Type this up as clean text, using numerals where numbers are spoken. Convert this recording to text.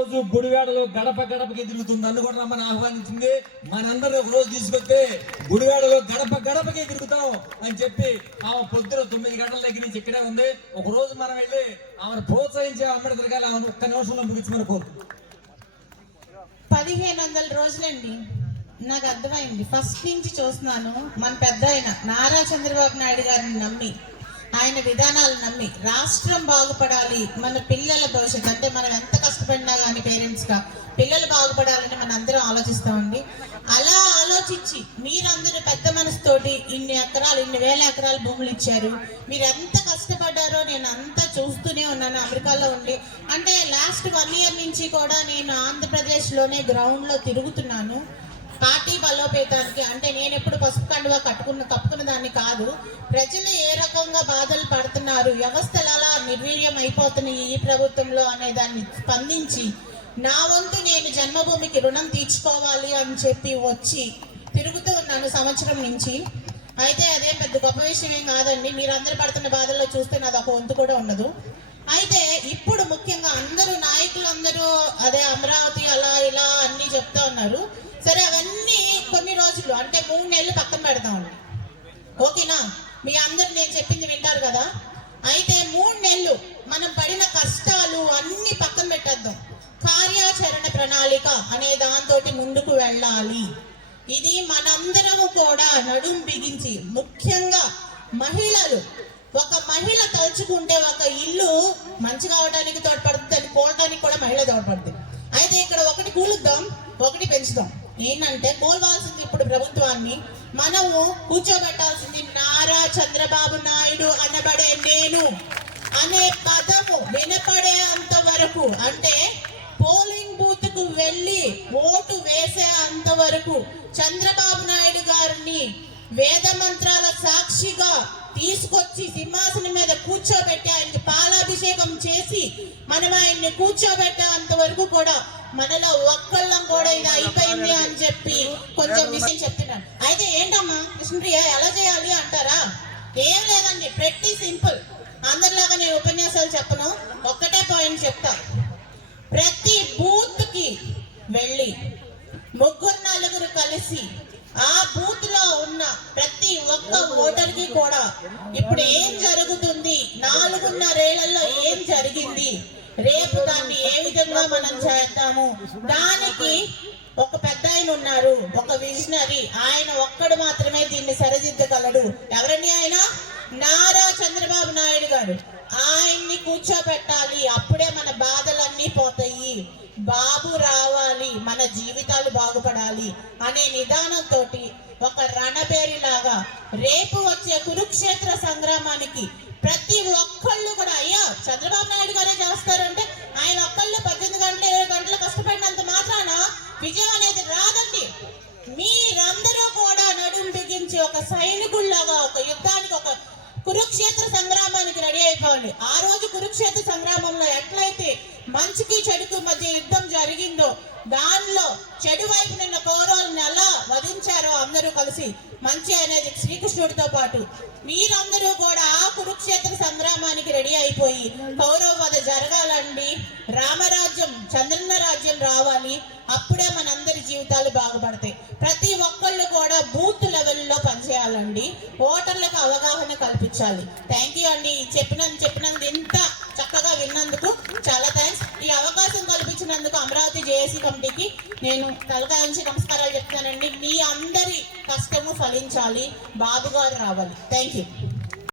రోజు గుడివాడలో గడప గడపకి తిరుగుతుంది. నన్ను కూడా రమ్మని ఆహ్వానించింది. మనందరూ ఒక రోజు తీసుకొస్తే గుడివాడలో గడప గడపకి తిరుగుతాం అని చెప్పి ఆమె పొద్దున 9 గంటల దగ్గర నుంచి ఇక్కడే ఉంది. ఒక రోజు మనం వెళ్ళి ఆమెను ప్రోత్సహించి అమ్మడి తిరగాలి. ఆమెను ఒక్క నిమిషంలో ముగించమని కోరుతుంది. 1500 రోజులండి. నాకు అర్థమైంది. ఫస్ట్ నుంచి చూస్తున్నాను. మన పెద్ద ఆయన నారా చంద్రబాబు నాయుడు గారిని నమ్మి, ఆయన విధానాలు నమ్మి రాష్ట్రం బాగుపడాలి, మన పిల్లల భవిష్యత్తు అంటే మనం ఎంత కష్టపడినా కానీ పేరెంట్స్గా పిల్లలు బాగుపడాలని మనం అందరం ఆలోచిస్తామండి. అలా ఆలోచించి మీరందరూ పెద్ద మనసుతోటి ఇన్ని వేల ఎకరాలు భూములు ఇచ్చారు. మీరు ఎంత కష్టపడ్డారో నేను అంతా చూస్తూనే ఉన్నాను. అమెరికాలో ఉండి అంటే లాస్ట్ 1 ఇయర్ నుంచి కూడా నేను ఆంధ్రప్రదేశ్లోనే గ్రౌండ్లో తిరుగుతున్నాను. పార్టీ బలోపేతానికి అంటే నేను ఎప్పుడు పసుపు కండువా కప్పుకున్న దాన్ని కాదు. ప్రజలు ఏ రకంగా బాధలు పడుతున్నారు, వ్యవస్థలు అలా నిర్వీర్యం అయిపోతున్నాయి ఈ ప్రభుత్వంలో అనే దాన్ని స్పందించి నా వంతు నేను జన్మభూమికి రుణం తీర్చుకోవాలి అని చెప్పి వచ్చి తిరుగుతూ ఉన్నాను సంవత్సరం నుంచి. అయితే అదే పెద్ద గొప్ప విషయం ఏం కాదండి. మీరందరూ పడుతున్న బాధల్లో చూస్తే నాది ఒక వంతు కూడా ఉండదు. అయితే ఇప్పుడు ముఖ్యంగా అందరూ నాయకులందరూ అదే అమరావతి అలా ఇలా అన్నీ చెప్తా ఉన్నారు. సరే, అవన్నీ కొన్ని రోజులు అంటే 3 నెలలు పక్కన పెడతామండి. ఓకేనా? మీ అందరు నేను చెప్పింది వింటారు కదా. అయితే 3 నెలలు మనం పడిన కష్టాలు అన్ని పక్కన పెట్టేద్దాం. కార్యాచరణ ప్రణాళిక అనే దాంతో ముందుకు వెళ్ళాలి. ఇది మనందరము కూడా నడుం బిగించి, ముఖ్యంగా మహిళలు, ఒక మహిళ తలుచుకుంటే ఒక ఇల్లు మంచిగా అవడానికి తోడ్పడుతుంది, దాన్ని కోవడానికి కూడా మహిళ తోడ్పడుతుంది. అయితే ఇక్కడ ఒకటి కూలుద్దాం, ఒకటి పెంచుదాం. ఏంటంటే కోల్వాల్సింది ఇప్పుడు ప్రభుత్వాన్ని మనము కూర్చోబెట్టాల్సింది నారా చంద్రబాబు నాయుడు అనబడే నేను అనే పదము వినపడే అంత వరకు, అంటే పోలింగ్ బూత్ కు వెళ్ళి ఓటు వేసే అంతవరకు చంద్రబాబు నాయుడు గారిని వేద మంత్రాల సాక్షిగా తీసుకొచ్చి సింహాసనం మీద కూర్చోబెట్టి ఆయనకి పాలాభిషేకం చేసి మనం ఆయన్ని కూర్చోబెట్టే అంతవరకు కూడా మనలో ఒక్కళ్ళం కూడా ఇది అయిపోయింది అని చెప్పి కొంచెం విషయం చెప్తున్నాను. అయితే ఏంటమ్మా కృష్ణప్రియ ఎలా చేయాలి అంటారా? ఏం లేదండి, pretty సింపుల్. అందరిలాగా నేను ఉపన్యాసాలు చెప్పను, ఒక్కటే పాయింట్ చెప్తా. ప్రతి బూత్ కి వెళ్ళి 3-4 కలిసి ఆ బూత్ లో ఉన్న ప్రతి ఒక్క ఓటర్ కి కూడా ఇప్పుడు ఏం జరుగుతుంది, 4.5 ఏళ్లలో ఏం జరిగింది, రేపు దాన్ని ఏ విధంగా మనం చేద్దాము, దానికి ఒక పెద్ద ఆయన ఉన్నారు, ఒక విజనరీ. ఆయన ఒక్కడు మాత్రమే దీన్ని సరిదిద్దగలడు. ఎవరండి ఆయన? నారా చంద్రబాబు నాయుడు గారు. ఆయన్ని కూర్చోబెట్టాలి. అప్పుడే మన బాధలన్నీ పోతాయి. బాబు రావాలి, మన జీవితాలు బాగుపడాలి అనే నిదానంతో ఒక రణబేరిలాగా రేపు వచ్చే కురుక్షేత్ర సంగ్రామానికి ప్రతి ఒక్కళ్ళు కూడా అయ్యా చంద్రబాబు నాయుడు గారే చేస్తారంటే ఆయన ఒక్కళ్ళు 18 గంటలు 20 గంటలు కష్టపడినంత మాత్రాన విజయం అనేది రాదండి. మీరందరూ కూడా నడుం బిగించి ఒక సైనికుల్లాగా ఒక యుద్ధానికి, ఒక కురుక్షేత్ర సంగ్రామానికి రెడీ అయిపోండి. ఆ రోజు కురుక్షేత్ర సంగ్రామంలో ఎట్లయితే మంచికి చెడుకు మధ్య యుద్ధం జరిగిందో, దానిలో చెడు వైపు నిన్న కౌరవులను ఎలా వధించారో అందరూ కలిసి మంచి అనేది శ్రీకృష్ణుడితో పాటు మీరందరూ కూడా ఆ కురుక్షేత్ర సంగ్రామానికి రెడీ అయిపోయి కౌరవ వధ జరగాలండి. రామరాజ్యం, చంద్రన్న రాజ్యం రావాలి. అప్పుడే మనందరి జీవితాలు బాగుపడతాయి. ప్రతి ఒక్కళ్ళు కూడా బూత్ లెవెల్లో పనిచేయాలండి. ఓటర్లకు అవగాహన కల్పించాలి. థ్యాంక్ యూ అండి. చెప్పినందుకు ఇంత చక్కగా విన్నందుకు చాలా థ్యాంక్స్. ఈ అవకాశం కల్పించినందుకు అమరావతి జేఏసీ కమిటీకి నేను తలకాయ నుంచి నమస్కారాలు చెప్తానండి. మీ అందరి కష్టము ఫలించాలి, బాబు గారు రావాలి. Thank you.